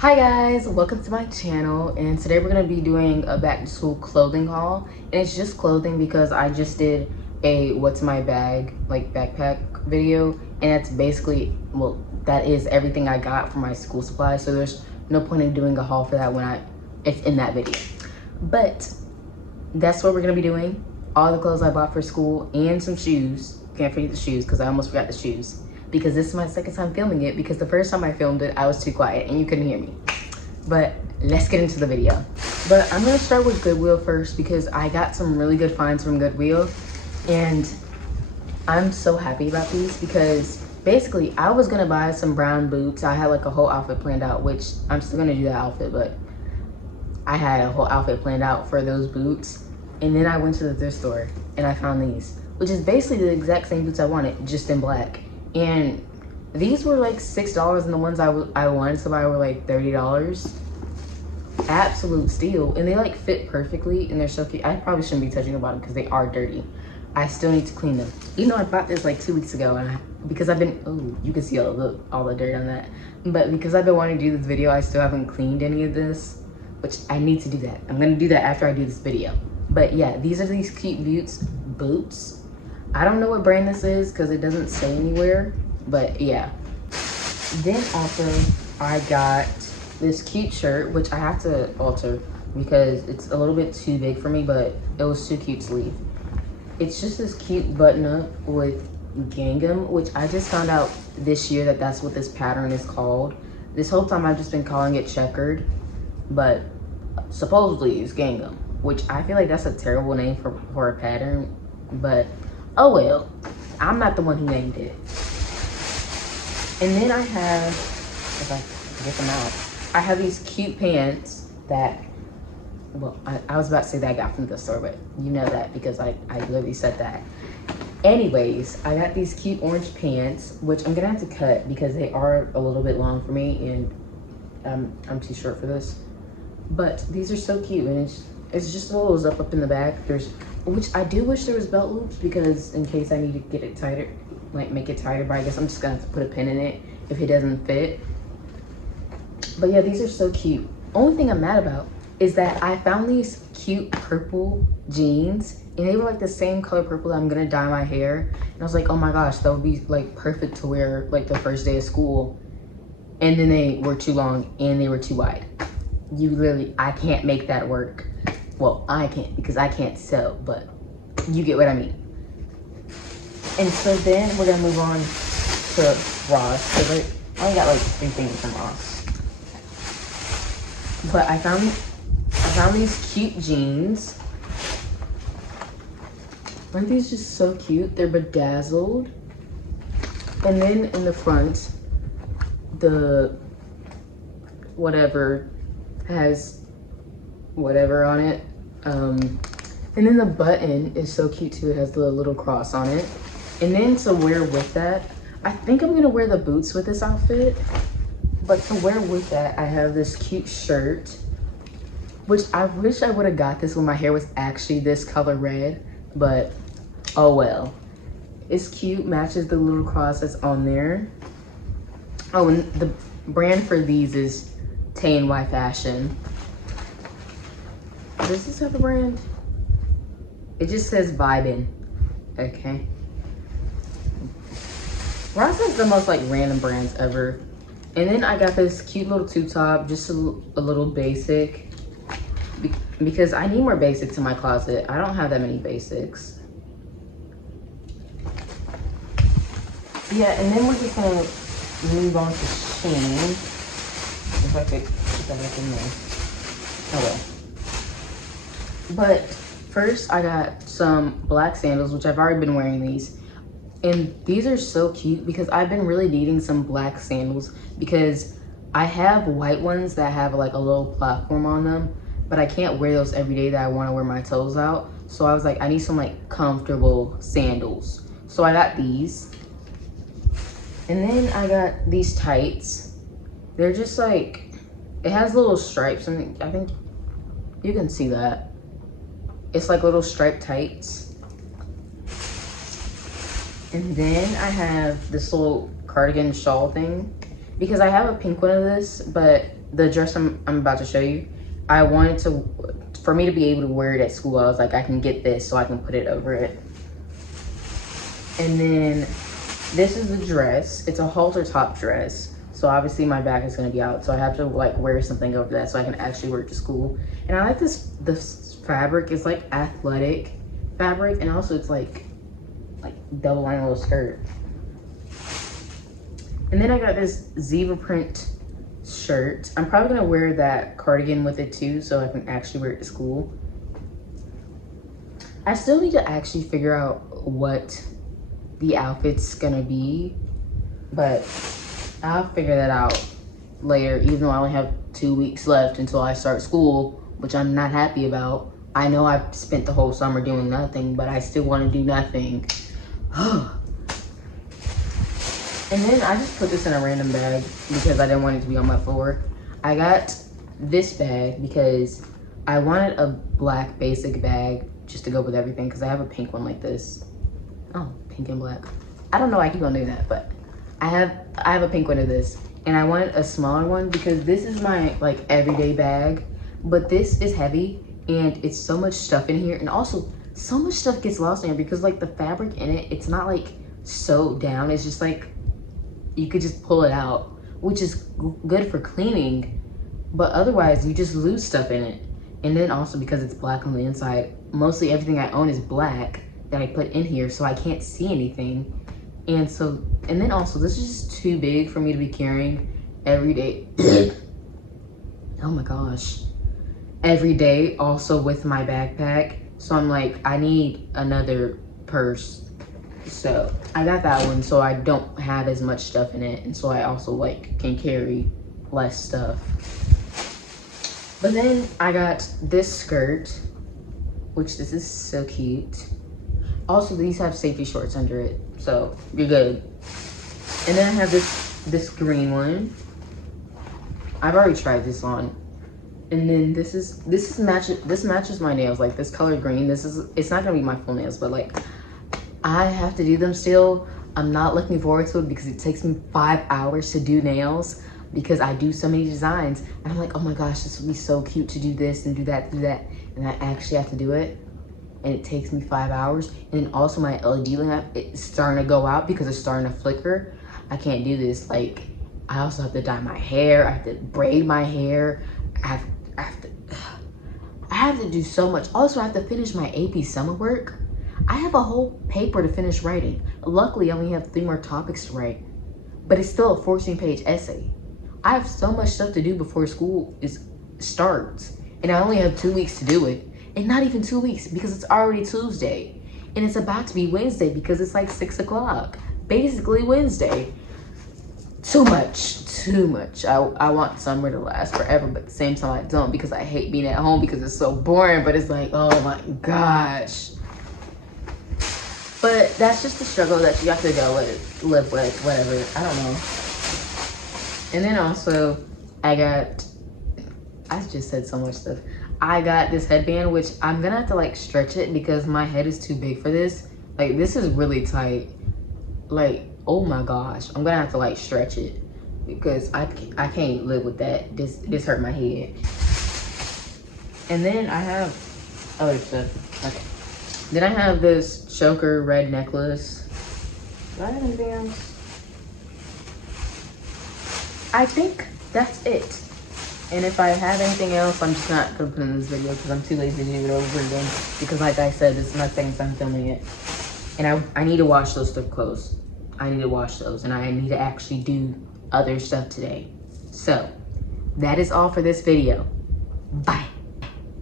Hi guys, welcome to my channel, and today we're going to be doing a back to school clothing haul. And it's just clothing because I just did a what's my bag like backpack video, and that's basically, well, that is everything I got for my school supplies, so there's no point in doing a haul for that when it's in that video. But that's what we're going to be doing. All the clothes I bought for school and some shoes. Can't forget the shoes because I almost forgot the shoes, because this is my second time filming it, because the first time I filmed it I was too quiet and you couldn't hear me. But let's get into the video. But I'm gonna start with Goodwill first because I got some really good finds from Goodwill, and I'm so happy about these because basically I was gonna buy some brown boots. I had like a whole outfit planned out, which I'm still gonna do that outfit, but I had a whole outfit planned out for those boots. And then I went to the thrift store and I found these, which is basically the exact same boots I wanted, just in black. And these were like $6, and the ones I wanted to buy were like $30. Absolute steal. And they like fit perfectly and they're so cute. I probably shouldn't be touching the bottom because they are dirty. I still need to clean them. Even though I bought this like 2 weeks ago, and because I've been, oh, you can see all the dirt on that. But because I've been wanting to do this video, I still haven't cleaned any of this, which I need to do that. I'm gonna do that after I do this video. But yeah, these are these cute boots. I don't know what brand this is because it doesn't say anywhere, but yeah. Then also I got this cute shirt, which I have to alter because it's a little bit too big for me, but it was too cute to leave. It's just this cute button up with gingham, which I just found out this year that that's what this pattern is called. This whole time I've just been calling it checkered, but supposedly it's gingham, which I feel like that's a terrible name for a pattern, but oh well, I'm not the one who named it. And then I have, if I get them out, I have these cute pants that, well, I was about to say that I got from the store, but you know that because I literally said that. Anyways, I got these cute orange pants, which I'm gonna have to cut because they are a little bit long for me, and I'm too short for this. But these are so cute, and it's just a little zip up in the back. Which I do wish there was belt loops, because in case I need to get it tighter, like make it tighter, but I guess I'm just gonna have to put a pin in it if it doesn't fit. But yeah, these are so cute. Only thing I'm mad about is that I found these cute purple jeans, and they were like the same color purple that I'm gonna dye my hair. And I was like, oh my gosh, that would be like perfect to wear like the first day of school. And then they were too long and they were too wide. I can't make that work. Well, I can't because I can't sew, but you get what I mean. And so then we're gonna move on to Ross, because I only got like 3 things from Ross. But I found these cute jeans. Aren't these just so cute? They're bedazzled. And then in the front, the whatever has whatever on it. And then the button is so cute too. It has the little cross on it. And then to wear with that, I think I'm gonna wear the boots with this outfit. But to wear with that, I have this cute shirt, which I wish I would have got this when my hair was actually this color red, but oh well. It's cute, matches the little cross that's on there. Oh, and the brand for these is Tay&Y Fashion. Does this have a brand? It just says Vibin', okay? Ross has the most like random brands ever. And then I got this cute little tube top, just a little basic, because I need more basics in my closet. I don't have that many basics. Yeah, and then we're just gonna move on to Shein. If I could put that back in there. Oh well. But first I got some black sandals, which I've already been wearing these. And these are so cute because I've been really needing some black sandals, because I have white ones that have like a little platform on them, but I can't wear those every day that I want to wear my toes out. So I was like, I need some like comfortable sandals. So I got these. And then I got these tights. They're just like, it has little stripes. I think you can see that. It's like little striped tights. And then I have this little cardigan shawl thing. because I have a pink one of this, but the dress I'm about to show you, I wanted to, for me to be able to wear it at school, I was like, I can get this so I can put it over it. And then this is the dress. It's a halter top dress. So obviously my back is gonna be out. So I have to like wear something over that so I can actually wear it to school. And I like this fabric. It's like athletic fabric, and also it's like double line little skirt. And then I got this zebra print shirt. I'm probably gonna wear that cardigan with it too so I can actually wear it to school. I still need to actually figure out what the outfit's gonna be, but I'll figure that out later, even though I only have 2 weeks left until I start school, which I'm not happy about. I know I've spent the whole summer doing nothing, but I still want to do nothing. And then I just put this in a random bag because I didn't want it to be on my floor. I got this bag because I wanted a black basic bag just to go with everything because I have a pink one like this. Oh, pink and black. I don't know why I keep on doing that, but I have a pink one of this, and I wanted a smaller one because this is my like everyday bag, but this is heavy and it's so much stuff in here, and also so much stuff gets lost in here because like the fabric in it, it's not like sewed down. It's just like you could just pull it out, which is good for cleaning, but otherwise you just lose stuff in it. And then also because it's black on the inside, mostly everything I own is black that I put in here, so I can't see anything. And then also this is just too big for me to be carrying every day. Oh my gosh. Every day, also with my backpack. So I'm like, I need another purse. So I got that one so I don't have as much stuff in it, and so I also like can carry less stuff. But then I got this skirt, which this is so cute. Also, these have safety shorts under it, so you're good. And then I have this green one. I've already tried this on. And then this matches my nails, like this color green. It's not gonna be my full nails, but like I have to do them still. I'm not looking forward to it because it takes me 5 hours to do nails because I do so many designs. And I'm like, oh my gosh, this would be so cute to do this and do that, and I actually have to do it. And it takes me 5 hours. And then also my LED lamp, it's starting to go out because it's starting to flicker. I can't do this. Like, I also have to dye my hair. I have to braid my hair. I have to do so much. Also, I have to finish my AP summer work. I have a whole paper to finish writing. Luckily, I only have 3 more topics to write, but it's still a 14-page essay. I have so much stuff to do before school starts, and I only have 2 weeks to do it. And not even 2 weeks because it's already Tuesday, and it's about to be Wednesday because it's like 6 o'clock. Basically Wednesday. Too much. I want summer to last forever, but at the same time I don't because I hate being at home because it's so boring, but it's like, oh my gosh. But that's just the struggle that you have to go with, live with, whatever, I don't know. And then also, I just said so much stuff. I got this headband, which I'm gonna have to like stretch it because my head is too big for this. Like, this is really tight. Like, oh my gosh, I'm gonna have to like stretch it because I can't live with that. This hurt my head. And then I have other stuff. Okay. Then I have this choker red necklace. Do I have anything else? I think that's it. And if I have anything else, I'm just not gonna put in this video because I'm too lazy to do it over again. Because like I said, it's nothing since I'm filming it. And I need to wash those stuff clothes. I need to wash those, and I need to actually do other stuff today. So that is all for this video. Bye.